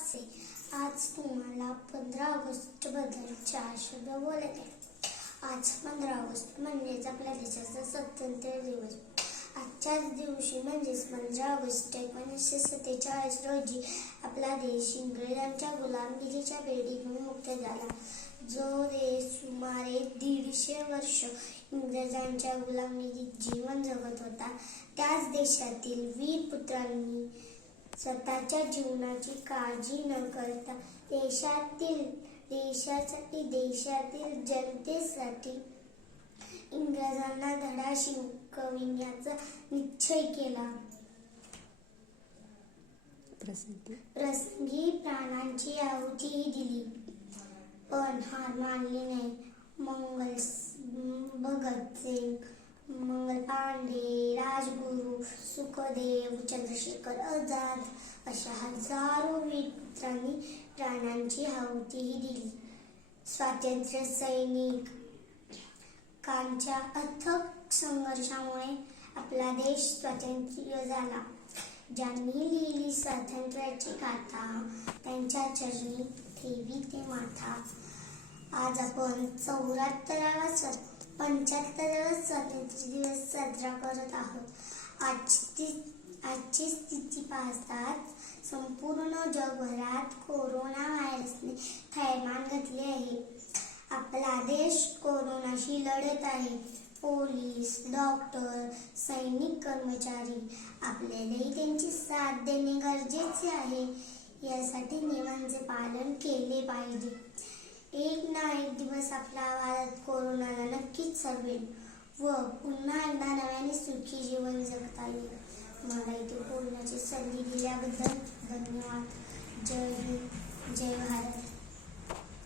असे. आज तुम्हाला 15 ऑगस्ट बद्दल 4 शब्द बोलत आहे. आज 15 ऑगस्ट म्हणजेच आपल्या देशाचा स्वातंत्र्य दिवस. आजच्याच दिवशी म्हणजेच 15 ऑगस्ट 1947 रोजी आपला देश इंग्रजांच्या गुलामगिरीच्या बेडीतून मुक्त झाला. जो देश सुमारे 150 वर्ष इंग्रजांच्या गुलामगिरीत जीवन जगत होता, त्याच देशातील वीर पुत्रांनी स्वतःच्या जीवनाची काळजी न करता देशासाठी देशातील जनतेसाठी इंग्रजांना धडा शिकविण्याचा निश्चय केला. प्रसंगी प्राणांची आहुतीही दिली, पण हार मानली नाही. भगतसिंग, मंगल पांडे, राजगुरू, सुखदेव, चंद्रशेखर आझाद अशा हजारो वीरपुत्रांनी प्राणांची आहुतीही दिली. स्वातंत्र्य सैनिकांच्या अथक संघर्षामुळे आपला देश स्वतंत्र झाला. ज्यांनी लिहिली स्वातंत्र्याची गाथा, त्यांच्या चरणी ठेवी ते माथा. आज आपण 75वा स्वातंत्र्य दिवस साजरा करत आहोत. आजची स्थिती पाहता संपूर्ण जगभरात कोरोना व्हायरसने थैमान घातले आहे. आपला देश कोरोनाशी लढत आहे. पोलीस, डॉक्टर, सैनिक कर्मचारी आपल्यालाही त्यांची साथ देणे गरजेचे आहे. यासाठी नियमांचे पालन केले पाहिजे. एक ना एक दिवस आपला भारत कोरोनाला नक्कीच हरवेल व पुन्हा एकदा नव्याने सुखी जीवन जगता येईल. मला इथे बोलण्याची संधी दिल्याबद्दल धन्यवाद. जय हिंद, जय भारत.